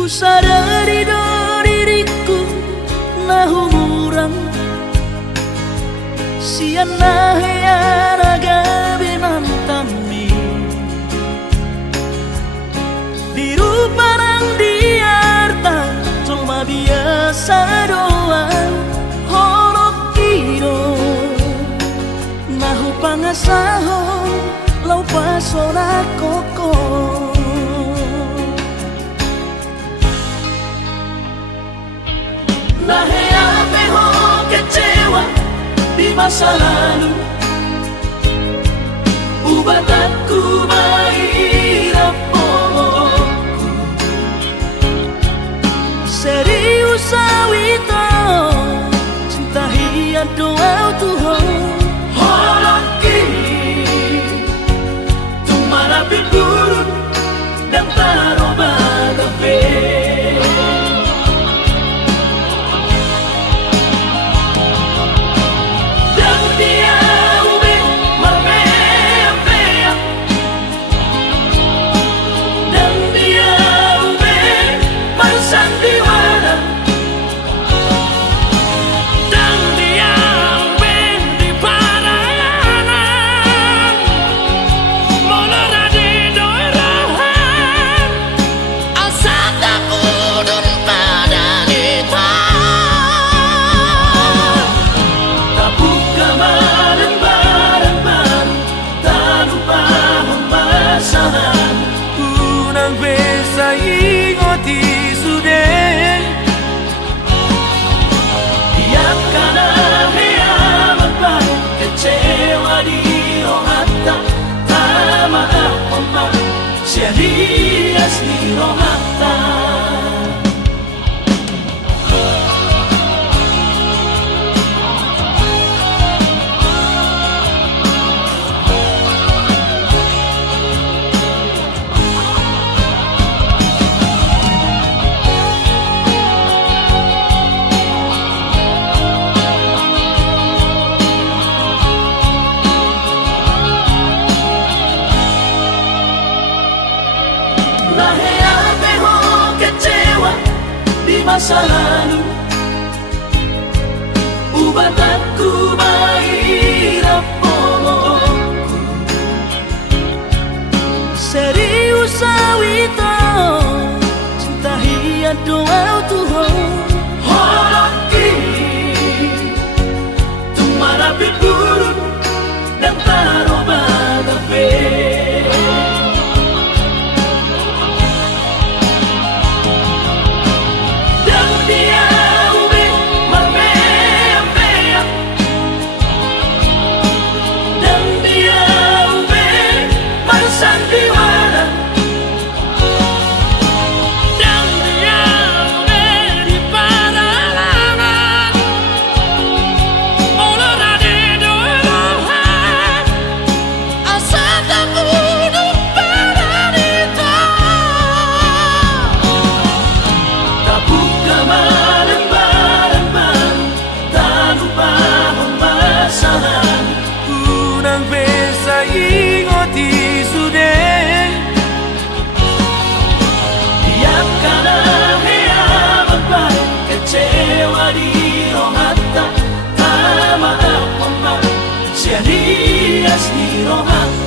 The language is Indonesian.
Sadari do diriku na humurang siana heyaraga binantami biru parang diarta cuma biasa doang holok kiro nahu pangasahon lau pasona koko. Nahe ho kecewa di masa lalu, ubat aku mahirap pomoku. Serius awito cinta hiat doa Tuhan holoki tumara buruk dan taroba gape. Unang besa ingoti sudah tiap kana hea mapan kecewa di rohata tama apa serius di rohata. Nahe ho kecewa di masa lalu, ubat aku mahirap pomoku. Serius awito cinta hiat doa Tuhan holoki tumara buruk dan taroba gape. Unang besa ingoti sudah tiap kana hea mapan kecewa di rohata tama apa serius di rohata.